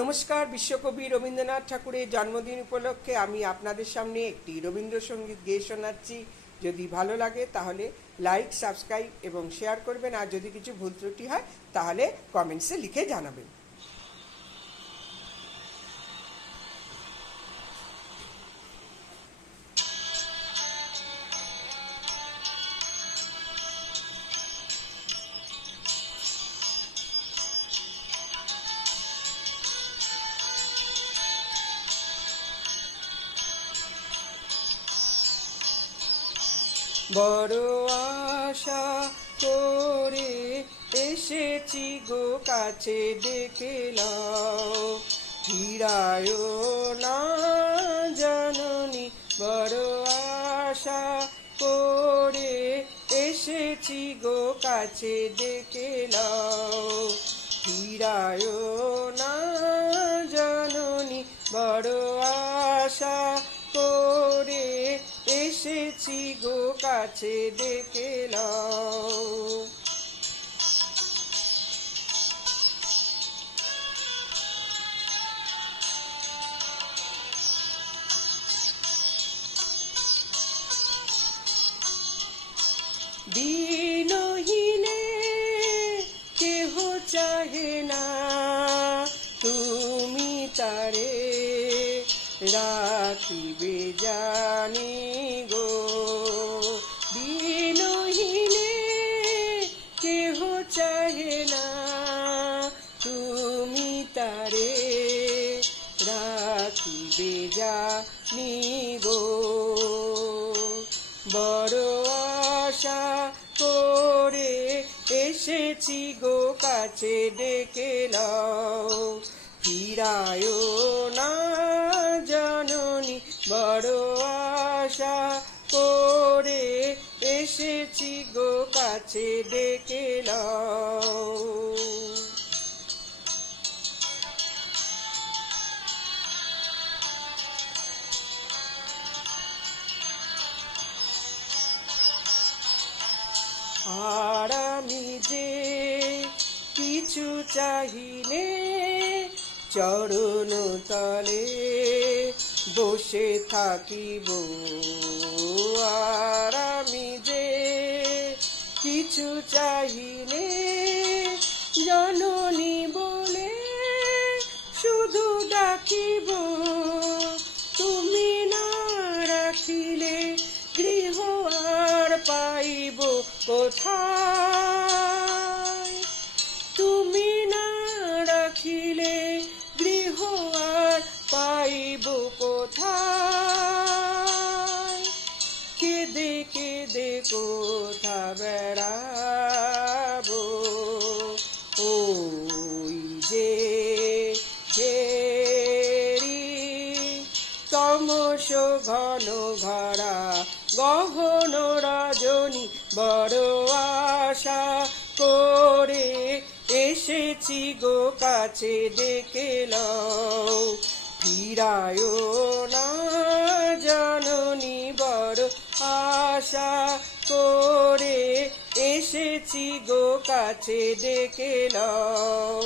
নমস্কার। বিশ্বকবি রবীন্দ্রনাথ ঠাকুরের জন্মদিন উপলক্ষে আমি আপনাদের সামনে একটি রবীন্দ্রসঙ্গীত গেয়ে শোনাচ্ছি। যদি ভালো লাগে তাহলে লাইক, সাবস্ক্রাইব এবং শেয়ার করবেন। আর যদি কিছু ভুল ত্রুটি হয় তাহলে কমেন্টসে লিখে জানাবেন। বড় আশা করে এসেছি গো কাছে, ডেকে লাও ফিরায় না জননী। বড় আশা করে এসেছি গো কাছে, ডেকে লাও ফিরায় না জননী। বড় আশা করে এসেছি গো কাছে, ডেকে লাও। দিনহীনে কেহ চাহে না, তুমি তারে রাখিবে জানি গো। দিনহীনে কেহ চাহে না, তুমি তারে রাখিবে জানি গো। বড় আশা করে এসেছি গো কাছে, ডেকে লাও ফিরায় না জননী। বড় আশা করে এসেছি গো কাছে, ডেকে লাও। আর আমি যে কিছু চাহিনে, চরণ তলে বসে থাকিব। আর আমি যে কিছু চাহিনে, জননী বলে শুধু ডাকিব। তুমি না রাখিলে গৃহ আর পাইব কোথায়? তুমি না রাখিলে গৃহ আর পাইব কোথায়? কেঁদে কেঁদে কোথা বেড়াবো, ওই যে ফেরি তমস ঘন ঘরা গহন রজনী। বড় আশা করে এসেছি গো কাছে, ডেকে লাও ফিরায় না জননী। বড় আশা করে এসেছি গো কাছে, ডেকে লাও।